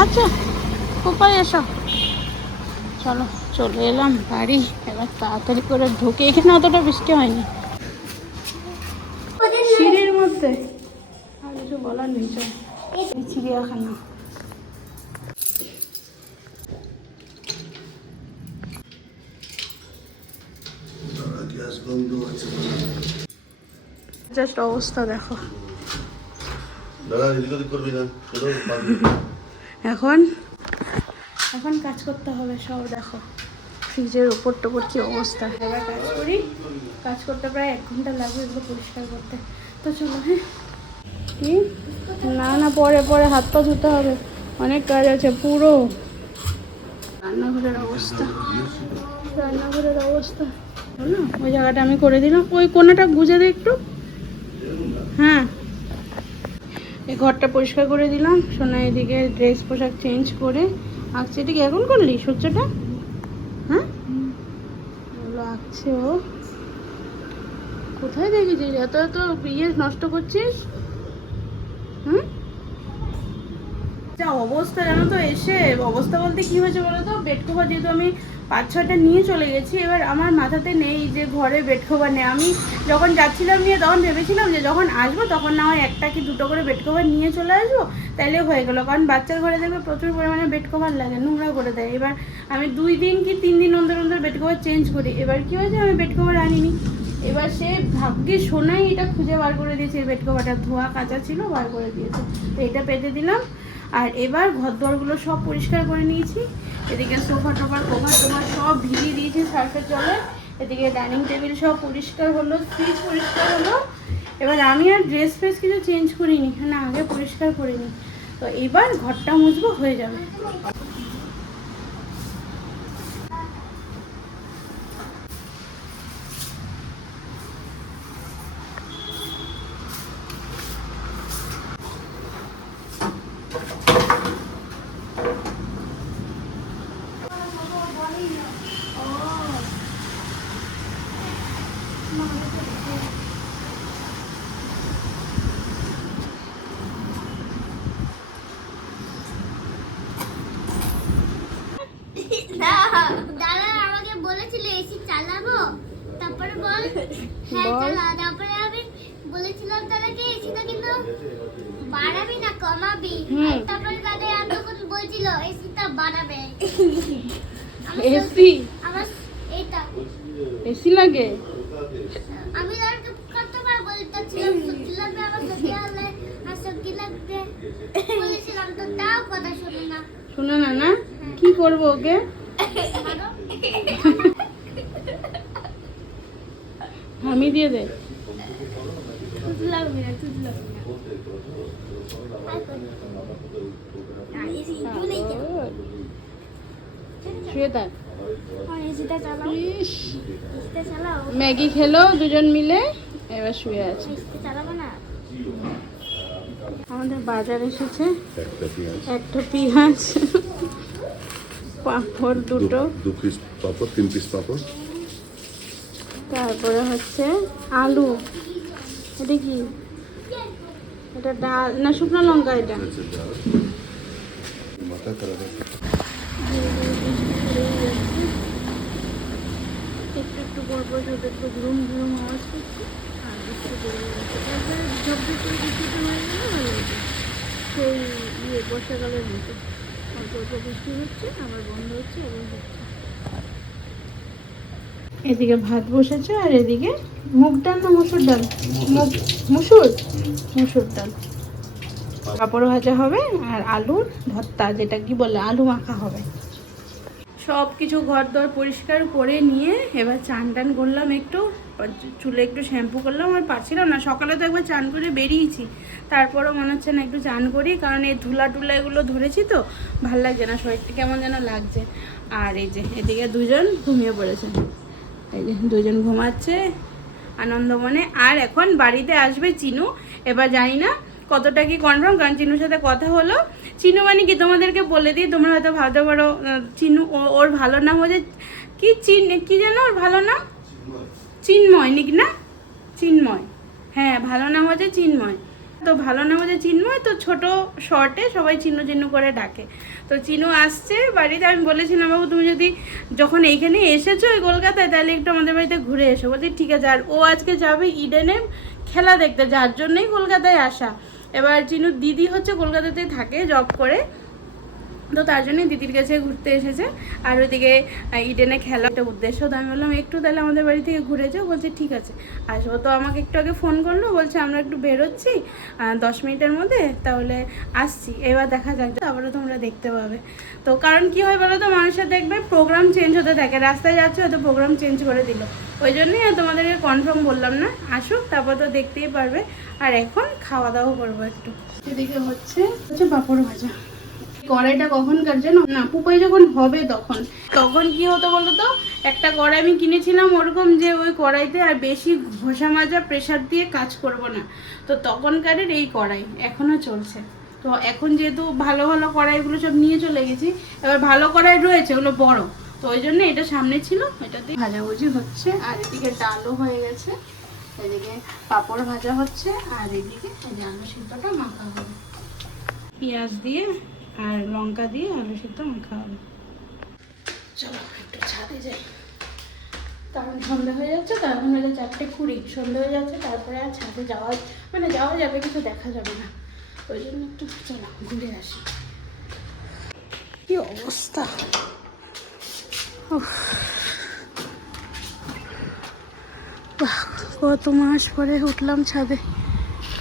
আচ্ছা কোপায় এসো। চলো চলে এলাম বাড়ি। এবার তাড়াতাড়ি করে ঢুকে এখানে অতটা বৃষ্টি হয়নি। সিঁড়ির মধ্যে। আর কিছু বলার নেই চিড়িয়াখানা। গ্যাস বন্ধ আছে জাস্ট অবস্থা দেখো। এখন? এখন কাজ করতে হবে, সব দেখো। ফ্রিজের ওপর টোপর কি অবস্থা? এবার কাজ করি। কাজ করতে প্রায় এক ঘণ্টা লাগবে এগুলো পরিষ্কার করতে। তো চলো হ্যাঁ? কি? না না, পরে পরে হাত পা ধুতে হবে। অনেক কাজ আছে, পুরো। রান্নাঘরের অবস্থা। রান্নাঘরের অবস্থা। ওই জায়গাটা আমি করে দিলাম। ওই কোনাটা গুজে দে একটু। হ্যাঁ। এই ঘরটা পরিষ্কার করে দিলাম। সোনা এদিকে ড্রেস পোশাক চেঞ্জ করে আঁকছে। এটা কি এখন করলি সূর্যটা? হ্যাঁ? ওগুলো আঁকছে ও। কোথায় দেখেছিস? এত এত ইয়ে নষ্ট করছিস? হুম? যা অবস্থা জানো তো এসে। অবস্থা বলতে কি হয়েছে বলো তো? বেড কভার যেহেতু আমি পাঁচ ছটা নিয়ে চলে গেছি। এবার আমার মাথাতে নেই যে ঘরে বেড কভার নেই। আমি যখন যাচ্ছিলাম নিয়ে তখন ভেবেছিলাম যে যখন আসব তখন না হয় একটা কি দুটো করে বেড কভার নিয়ে চলে আসব, তাইলে হয়ে গেলো। কারণ বাচ্চার ঘরে দেখবে প্রচুর পরিমাণে বেড কভার লাগে, নোংরা করে দেয়। এবার আমি দুই দিন কি তিন দিন অন্তর অন্তর বেড কভার চেঞ্জ করি। এবার কি হয়েছে আমি বেড কভার আনিনি। এবার সে ভাগ্যে সোনাই এটা খুঁজে বার করে দিয়েছে। বেড কভারটা ধোয়া কাঁচা ছিল, বার করে দিয়েছে। তো এটা পেতে দিলাম। আর এবার ঘর দরগুলো সব পরিষ্কার করে নিয়েছি। এদিকে সোফা টোফার কভার টোভার সব ভিজিয়ে দিয়েছি সার্ফের জলে। এদিকে ডাইনিং টেবিল সব পরিষ্কার হলো ফ্রিজ পরিষ্কার হলো। এবার আমি আর ড্রেস ফ্রেস কিছু চেঞ্জ করিনি, না, আগে পরিষ্কার করিনি তো এবার ঘরটা মুছবো, হয়ে যাবে না দাদা আমাকে বলেছিল এসি চালাবো তারপরে বল। হ্যাঁ চালা তারপরে আমি বলেছিলাম দাদাকে এসিটা কিন্তু বাড়াবি না কমাবি। তারপরে দাদা আমি তখন বলছিল এসিটা বাড়াবে। এসি? আমার এইটা। এসি লাগে? আমি দাদাকে কতবার বলতেছিলাম সত্যি লাগবে আমার সত্যি হলে আর সত্যি লাগবে? বলেছিলাম তো তাও কথা শুনে না। শোনো না না? কি করব ওকে। আমি দিয়ে দে। লাগবে না লাগবে না। যাবে। শুয়ে থাক। চালাও। ম্যাগি খেলো দুজন মিলে এবার শুয়ে আছে। এসিটা চালাবো না। আমাদের বাজার এসেছে। একটা পেঁয়াজ। একটা পাঁপড় দুটো। দু পিস পাপড় তিন পিস পাপড়। তারপরে হচ্ছে আলু। এটা কি? এটা ডাল না শুকনো লঙ্কা এটা? মাথা খারাপ আছে একটু একটু গল্প ছোট একটু ঘুরুম ঘুরুম আওয়াজ করছে। আর বৃষ্টি পড়ে যাচ্ছে তারপরে ঝপঝপ করে বৃষ্টিটা হয়ে গেলে ভালো হতো সেই ইয়ে বর্ষাকালের মতো। অল্প অল্প বৃষ্টি হচ্ছে আবার বন্ধ হচ্ছে আবার হচ্ছে। এদিকে ভাত বসেছে আর এদিকে মুগ ডাল না মুসুর ডাল। মুগ মুসুর? মুসুর ডাল। পাঁপড় ভাজা হবে আর আলুর ভর্তা যেটা কি বলে আলু মাখা হবে। সব কিছু ঘর দর পরিষ্কার করে নিয়ে এবার চান টান করলাম একটু চুলে একটু শ্যাম্পু করলাম, আর পারছিলাম না। সকালে তো একবার চান করে বেরিয়েছি। তারপরও মনে হচ্ছে না একটু চান করি, কারণ এই ধুলা টুলা এগুলো ধরেছি তো, ভালো লাগছে না, শরীরটা কেমন যেন লাগছে। আর এই যে, এদিকে দুজন ঘুমিয়ে পড়েছে। এই যে, দুজন ঘুমাচ্ছে আনন্দমনে। আর এখন বাড়িতে আসবে চিনু। এবার জানি না কতটা কি কনফার্ম কারণ চিনুর সাথে কথা হলো। চিনু মানে কি? তোমাদেরকে বলে দিই, তোমরা হয়তো ভাবতে পারো চিনু ওর ভালো নাম হচ্ছে কি? চিন, কি যেন ওর ভালো নাম? চিন্ময়, নাকি না? চিন্ময়। হ্যাঁ ভালো নাম হচ্ছে চিন্ময়। তো ভালো নাম হচ্ছে চিন্ময়, তো ছোট শর্টে সবাই চিহ্ন চিহ্ন করে ডাকে। তো চিনু আসছে বাড়িতে, আমি বলেছিলাম, বাবু, তুমি যদি যখন এইখানে এসেছ ওই কলকাতায়, তাহলে একটু আমাদের বাড়িতে ঘুরে এসো। বলছি, ঠিক আছে। আর ও আজকে যাবে ইডেনে খেলা দেখতে, যার জন্যই কলকাতায় আসা। এবার চিনুর দিদি হচ্ছে কলকাতাতে থাকে জব করে। তো তার জন্যই দিদির কাছে ঘুরতে এসেছে। আর ওইদিকে ইডেনে খেলা একটা উদ্দেশ্য, তো আমি বললাম, একটু তাহলে আমাদের বাড়ি থেকে ঘুরে যাও। বলছে, ঠিক আছে। আসব। তো আমাকে একটু আগে ফোন করল, বলছে, আমরা একটু বেরোচ্ছি দশ মিনিটের মধ্যে, তাহলে আসছি। এবার দেখা যাক, তারপরে তোমরা দেখতে পাবে। তো কারণ কি হয় বলো তো, মানুষের দেখবে প্রোগ্রাম চেঞ্জ হতে থাকে। রাস্তায় যাচ্ছে, হয়তো প্রোগ্রাম চেঞ্জ করে দিল। ওই জন্যই তোমাদেরকে কনফার্ম বললাম না। আসুক, তারপর তো দেখতেই পারবে। আর এখন খাওয়া দাওয়া করব একটু। এদিকে হচ্ছে হচ্ছে পাঁপড় ভাজা। কড়াইটা কখনকার জানো না পুপাই যখন হবে তখন। তখন কি হতো বলো তো? একটা কড়াই আমি কিনেছিলাম ওরকম যে ওই কড়াইতে আর বেশি ঘষা মাজা প্রেশার দিয়ে কাজ করব না। তো তখনকারের এই কড়াই এখনও চলছে। তো এখন যেহেতু ভালো ভালো কড়াইগুলো সব নিয়ে চলে গেছি, এবার ভালো কড়াই রয়েছে, ওগুলো বড়। তো ওই জন্য এটা সামনে ছিল এটাতে ভাজাভুজি হচ্ছে, আর এদিকে ডালও হয়ে গেছে, এদিকে পাঁপড় ভাজা হচ্ছে, আর এদিকে আলু সিদ্ধটা মাখা হবে। পেঁয়াজ দিয়ে আর লঙ্কা দিয়ে আলু সিদ্ধ মাখা হবে চলো, একটু ছাদে যাই। কারণ সন্ধ্যা হয়ে যাচ্ছে এখন হয়ে চারটে কুড়ি। সন্ধ্যা হয়ে যাচ্ছে, তারপরে আর ছাদে যাওয়া মানে যাওয়া যাবে কিছু দেখা যাবে না। ওই জন্য একটু চলো, ঘুরে আসি। কি অবস্থা? কত মাস পরে উঠলাম ছাদে।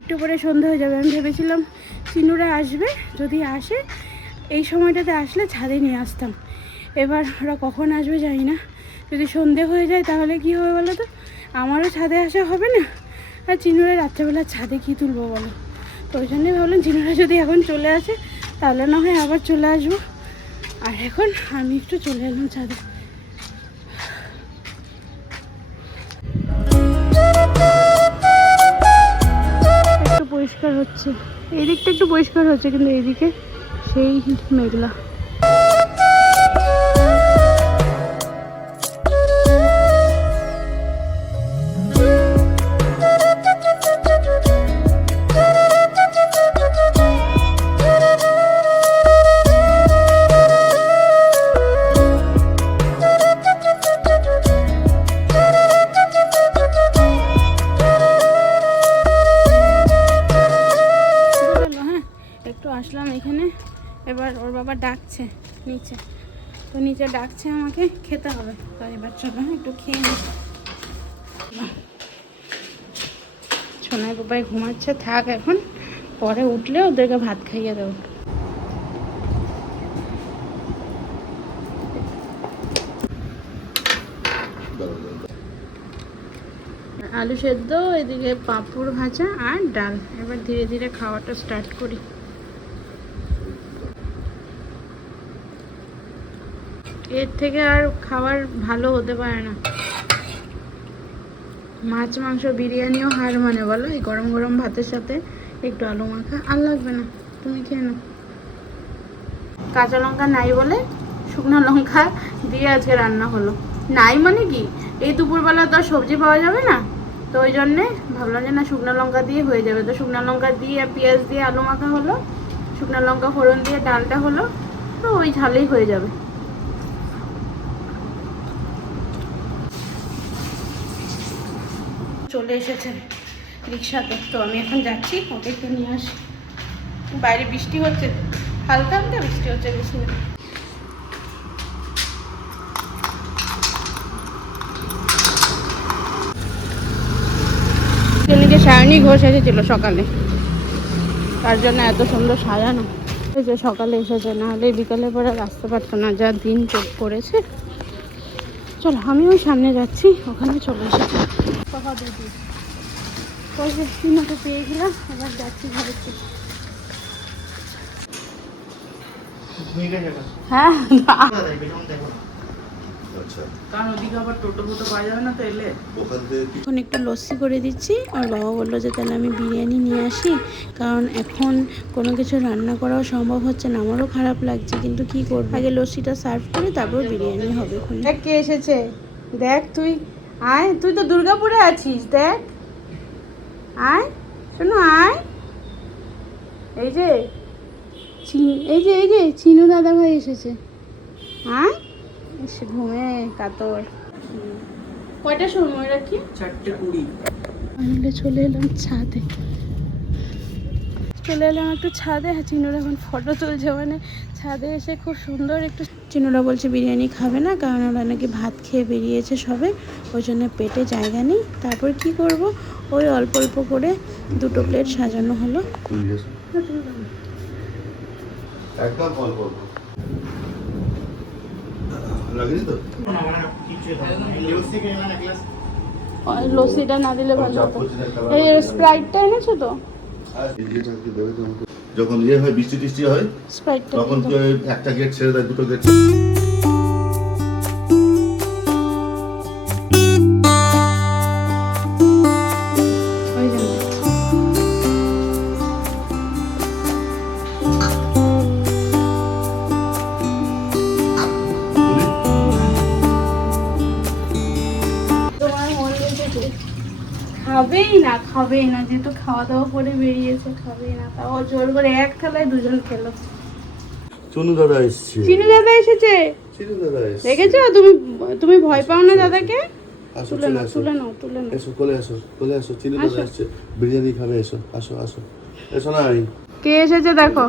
একটু পরে সন্ধ্যা হয়ে যাবে। আমি ভেবেছিলাম চিনুরা আসবে, যদি আসে এই সময়টাতে আসলে ছাদে নিয়ে আসতাম। এবার ওরা কখন আসবে জানি না। যদি সন্ধে হয়ে যায় তাহলে কি হবে বলো তো? আমারও ছাদে আসা হবে না। আর চিনুরা রাত্রেবেলা ছাদে কি তুলবো বলো? তো ওই জন্যই ভাবলাম চিনুরা যদি এখন চলে আসে, তাহলে না হয় আবার চলে আসব। আর এখন আমি একটু চলে এলাম ছাদে। পরিষ্কার হচ্ছে। এই দিকটা একটু পরিষ্কার হচ্ছে কিন্তু এইদিকে সেই মেঘলা। এবার ওর বাবা ডাকছে নিচে। তো নিচে ডাকছে আমাকে, খেতে হবে। তো এবার চলো, একটু খেয়ে নিই সোনাই বাবাই ঘুমাচ্ছে, থাক এখন। পরে উঠলে ওদেরকে ভাত খাইয়ে দেবো। আলু সেদ্ধ, এদিকে পাঁপড় ভাজা আর ডাল। এবার ধীরে ধীরে খাওয়াটা স্টার্ট করি। এর থেকে আর খাবার ভালো হতে পারে না। মাছ, মাংস, বিরিয়ানিও হার মানে বলো, এই গরম গরম ভাতের সাথে একটু আলু মাখা আর লাগবে না। তুমি খেয়ে নাও। কাঁচা লঙ্কা নাই বলে শুকনো লঙ্কা দিয়ে আজকে রান্না হলো। নাই মানে কি? এই দুপুরবেলা তো সবজি পাওয়া যাবে না। তো ওই জন্যে ভাবলাম যে না, শুকনো লঙ্কা দিয়ে হয়ে যাবে। তো শুকনো লঙ্কা দিয়ে পেঁয়াজ দিয়ে আলু মাখা হলো, শুকনো লঙ্কা ফোড়ন দিয়ে ডালটা হলো, তো ওই ঝালেই হয়ে যাবে। চলে এসেছে রিক্সাতে তো আমি এখন যাচ্ছি একটু নিয়ে আসি। বাইরে বৃষ্টি হচ্ছে, হালকা হালকা বৃষ্টি হচ্ছে বেশি না। সেদিকে সায়নী ঘোষ এসেছিল সকালে, তার জন্য এত সুন্দর সাজানো। যে সকালে এসেছে, না হলে বিকালে পরে আসতে পারতো না, যা দিন চোখ পড়েছে। চলো, আমি ওই সামনে যাচ্ছি, ওখানে চলে এসেছি। দিদি? পেয়ে গেলাম এবার যাচ্ছি হ্যাঁ আচ্ছা। কারণ ওদিকে আবার টোটো ফোটো পাওয়া যাবে না তো এলে? ওখান থেকে কি- এখন একটু লস্যি করে দিচ্ছি আর বাবা বলল যে তাহলে আমি বিরিয়ানি নিয়ে আসি কারণ এখন কোনো কিছু রান্না করাও সম্ভব হচ্ছে না আমারও খারাপ লাগছে কিন্তু কি করব? আগে লস্যিটা সার্ভ করে তারপর বিরিয়ানি হবে দেখ কে এসেছে দেখ তুই। আয় তুই তো দুর্গাপুরে আছিস দেখ। আয় শোনো আয়। এই যে চিন- এই যে এই যে চিনু দাদা ভাই এসেছে। হ্যাঁ এসে ঘুমে কাতর। কয়টা কয়টার সময় রাখি? চারটে কুড়ি। চলে এলাম ছাদে। চলে এলাম একটু ছাদে। আর চিনুরা এখন ফটো তুলছে। মানে ছাদে এসে খুব সুন্দর একটু চিনুরা বলছে বিরিয়ানি খাবে না কারণ ওরা নাকি ভাত খেয়ে বেরিয়েছে সবে। ওই জন্য পেটে জায়গা নেই। তারপর কি করব? ওই অল্প অল্প করে দুটো প্লেট সাজানো হলো। একদম করব লস্যিটা না দিলে ভালো হতো। এই স্প্রাইটটা এনেছো তো? যখন ইয়ে হয় বৃষ্টি টিষ্টি হয় তখন একটা গেট ছেড়ে দেয় দুটো গেট খাওয়া দাওয়া করে বেরিয়েছে খাবেই না। তাও জোর করে এক থালায় দুজন খেলো। চনু দাদা এসছে। চিনু দাদা এসেছে? চিনু দাদা এসছে। দেখেছ? তুমি তুমি ভয় পাও না দাদাকে? আসো তুলে চলে নাও তুলে নাও তুলে নাও। এসো কোলে আসো কোলে আসো। চিনু দাদা আসো। এসছে। বিরিয়ানি খাবে এসো আসো আসো। এসো নাই। কে এসেছে দেখো?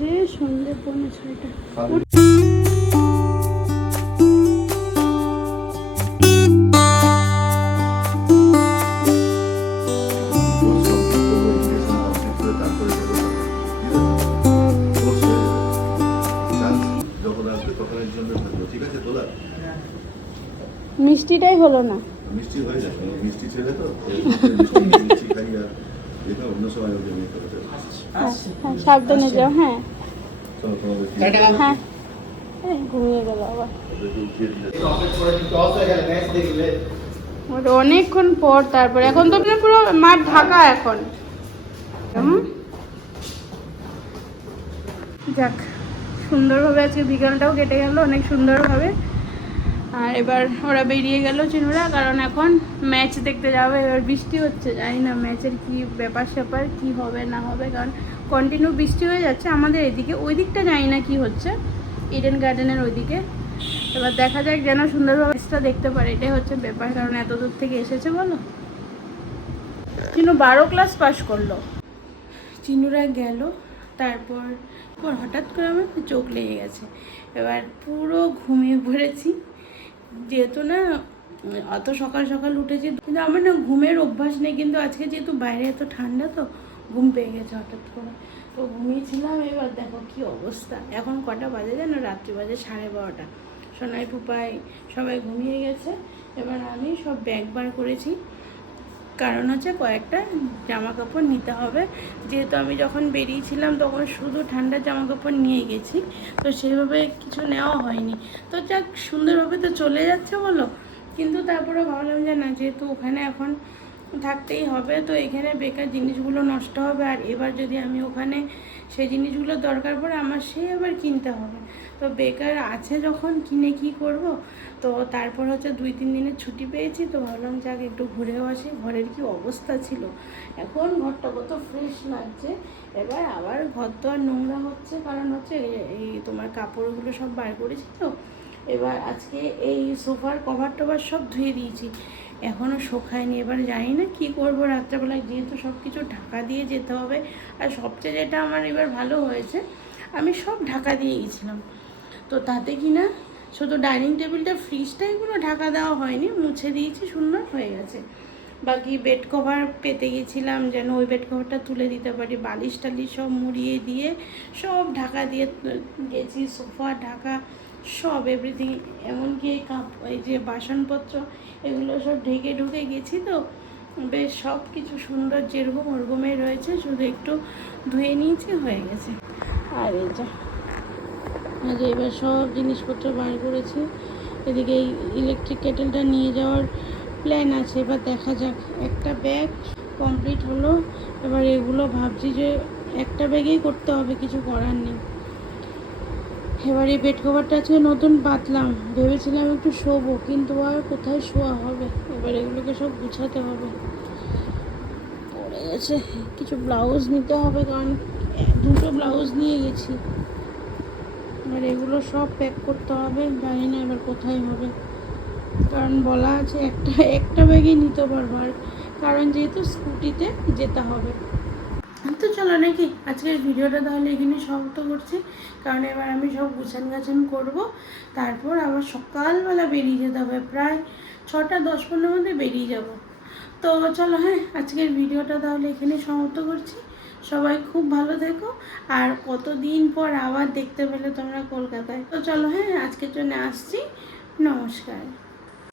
যে সন্ধে পৌনে ছয়টা। মিষ্টিটাই হলো না। মিষ্টি হয়ে যায় মিষ্টি ছেলে তো এই মিষ্টি মিষ্টি খাই আর এটা অন্য সময় ওকে নিয়ে করতে হ্যাঁ, সাবধানে যাও হ্যাঁ। হ্যাঁ ঘুমিয়ে গেল আবার। ওদেরকে উঠিয়ে দিলে। ওটা অনেকক্ষণ পর তারপরে এখন তো মানে পুরো মাঠ ঢাকা এখন। যাক সুন্দরভাবে আজকে বিকালটাও কেটে গেল অনেক সুন্দরভাবে। আর এবার ওরা বেরিয়ে গেল চিনুরা, কারণ এখন ম্যাচ দেখতে যাবে, এবার বৃষ্টি হচ্ছে, জানি না ম্যাচের কি ব্যাপার স্যাপার, কি হবে না হবে, কারণ কন্টিনিউ বৃষ্টি হয়ে যাচ্ছে আমাদের এদিকে ওই দিকটা জানি না কি হচ্ছে ইডেন গার্ডেনের ওইদিকে। এবার দেখা যাক যেন সুন্দরভাবে ম্যাচটা দেখতে পারে, এটাই হচ্ছে ব্যাপার, কারণ এত দূর থেকে এসেছে বলো। চিনু বারো ক্লাস পাস করল। চিনুরা গেল, তারপর পর হঠাৎ করে আমার চোখ লেগে গেছে। এবার পুরো ঘুমিয়ে পড়েছি। যেহেতু না অত সকাল সকাল উঠেছি, কিন্তু আমার না ঘুমের অভ্যাস নেই, কিন্তু আজকে যেহেতু বাইরে এত ঠান্ডা, তো ঘুম পেয়ে গেছে হঠাৎ করে। তো ঘুমিয়েছিলাম, এবার দেখো কি অবস্থা। এখন কটা বাজে জানো? রাত্রি বাজে সাড়ে বারোটা। সোনাই পুপাই সবাই ঘুমিয়ে গেছে। এবার আমি সব ব্যাগ বার করেছি। কারণ হচ্ছে কয়েকটা জামা কাপড় নিতে হবে। যেহেতু আমি যখন বেরিয়েছিলাম তখন শুধু ঠান্ডার জামা কাপড় নিয়ে গেছি, তো সেইভাবে কিছু নেওয়া হয়নি। তো যাক, সুন্দরভাবে তো চলে যাচ্ছে বলো। কিন্তু তারপরে ভাবলাম যে না, যেহেতু ওখানে এখন থাকতেই হবে, তো এখানে বেকার জিনিসগুলো নষ্ট হবে। আর এবার যদি আমি ওখানে সেই জিনিসগুলো দরকার পড়ে, আমার সে আবার কিনতে হবে। তো বেকার আছে যখন, কিনে কি করব? তো তারপর হচ্ছে দুই, তিন দিনের ছুটি পেয়েছি, তো ভাবলাম যাক একটু ঘুরেও আসি। ঘরের কি অবস্থা ছিল? এখন ঘরটা কত ফ্রেশ লাগছে। এবার আবার ঘর তো আর নোংরা হচ্ছে, কারণ হচ্ছে এই- তোমার কাপড়গুলো সব বার করেছি তো। এবার আজকে এই সোফার কভার টভার সব ধুয়ে দিয়েছি। এখনও শোকায়নি, এবার জানি না কি করব রাত্রেবেলায়। যেহেতু সব কিছু ঢাকা দিয়ে যেতে হবে, আর সবচেয়ে যেটা আমার এবার ভালো হয়েছে, আমি সব ঢাকা দিয়ে গেছিলাম। তো তাতে কি না শুধু ডাইনিং টেবিলটা ফ্রিজটা এগুলো ঢাকা দেওয়া হয়নি, মুছে দিয়েছি, সুন্দর হয়ে গেছে। বাকি বেড কভার পেতে গেছিলাম, যেন ওই বেড কভারটা তুলে দিতে পারি, বালিশ টালিশ সব মুড়িয়ে দিয়ে, সব ঢাকা দিয়ে, গেছি, সোফা, ঢাকা, সব এভরিথিং এমনকি এই কাপ, এই যে বাসনপত্র, এগুলো সব ঢেকে ঢুকে গেছি তো, বেশ সব কিছু সুন্দর যেরকম ওরকমই রয়েছে, শুধু একটু ধুয়ে নিয়েছি, হয়ে গেছে। আর এই যে যে এবার সব জিনিসপত্র বার করেছি। এদিকে এই ইলেকট্রিক কেটেলটা নিয়ে যাওয়ার প্ল্যান আছে, এবার দেখা যাক। একটা ব্যাগ কমপ্লিট হলো, এবার এগুলো ভাবছি যে একটা ব্যাগেই করতে হবে, কিছু করার নেই। এবার এই বেড কভারটা আজকে নতুন পাতলাম, ভেবেছিলাম একটু শোবো, কিন্তু আর কোথায় শোয়া হবে? এবার এগুলোকে সব গুছাতে হবে। পরে গেছে, কিছু ব্লাউজ নিতে হবে, কারণ দুটো ব্লাউজ নিয়ে গেছি। এবার এগুলো সব প্যাক করতে হবে জানি না এবার কোথায় হবে? কারণ বলা আছে একটা একটা ব্যাগই নিতে পারব। আর কারণ যেহেতু স্কুটিতে যেতে হবে। তো চলো নাকি, আজকের ভিডিওটা তাহলে এখানে সমাপ্ত করছি। কারণ এবার আমি সব গুছান গাছান করব। তারপর আবার সকালবেলা বেরিয়ে যেতে হবে। প্রায় ছটা, দশ পনেরো মধ্যে বেরিয়ে যাব। তো চলো হ্যাঁ আজকের ভিডিওটা তাহলে এখানে সমাপ্ত করছি। সবাই খুব ভালো থেকো। আর কতদিন পর আবার দেখতে পেলে তোমরা কলকাতায়। তো চলো হ্যাঁ আজকের জন্য আসছি। নমস্কার।